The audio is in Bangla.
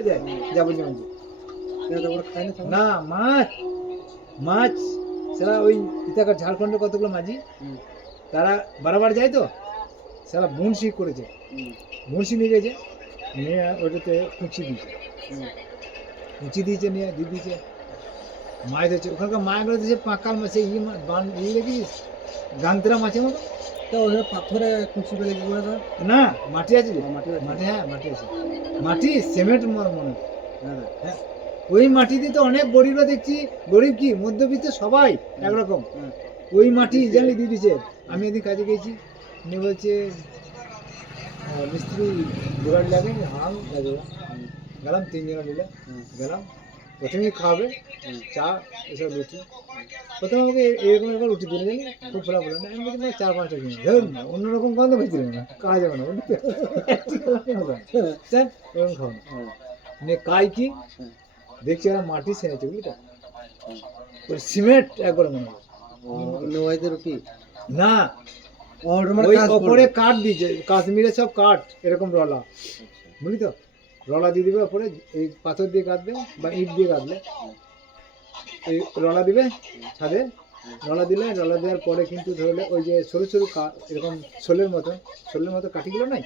করে যায় যাবতীয় না মাছ মাছ সেটা ওই ইতাকার ঝাড়খণ্ডের কতগুলো মাঝি তারা বারবার যায় তো সেটা বংশী করেছে বংশী নিয়ে গেছে নিয়ে ওটাতে কুচি দিয়েছে নিয়ে দিয়ে দিয়েছে মাছ ধরছে ওখানকার মাছগুলো দিয়েছে পাঁকাল মাছে ইয়ে দেখেছিস গাংতরা মাছের মতো তো ওখানে পাথরে কুচি পেলে কি করে না মাটি আছে যে মাটি আছে? মাটি হ্যাঁ মাটি আছে মাটি সিমেন্ট মনে হয়। হ্যাঁ হ্যাঁ ওই মাটিতে তো অনেক গরিবরা দেখছি গরিব কি মধ্যবিত্ত সবাই একরকম হ্যাঁ। ওই মাটি জানলি দিয়ে দিচ্ছে আমি একদিন কাজে গেছি উনি বলছে মিস্ত্রি জোগাড় লাগে হাল লাগে গেলাম 3 জন মিলে গেলাম প্রথমে খাওয়াবে চা এসব রুটি প্রথমে আমাকে এরকম একবার রুটি দিলে জানি খুব ফোলা ফোলা না আমি বলছি 4-5টা কিনে ধরুন না অন্যরকম গন্ধ খেয়েছিল না কাজ যাবে না বুঝলি স্যার এরকম খাও না নিয়ে কাই কি দেখছি ওরা মাটি সেনেছে বুঝলি তো ওই সিমেন্ট একবার মনে হয় নৌয়াইতে রুটি না ওর ওই ওপরে কাঠ দিয়েছে কাশ্মীরে সব কাঠ এরকম রলা বুঝলি তো রলা দিয়ে দিবে ওপরে এই পাথর দিয়ে কাটবে বা ইট দিয়ে কাটলে এই রলা দিবে ছাদে রলা দিলে রলা দেওয়ার পরে কিন্তু ধরলে ওই যে সরু সরু এরকম শোলের মতো কাঠিগুলো নাই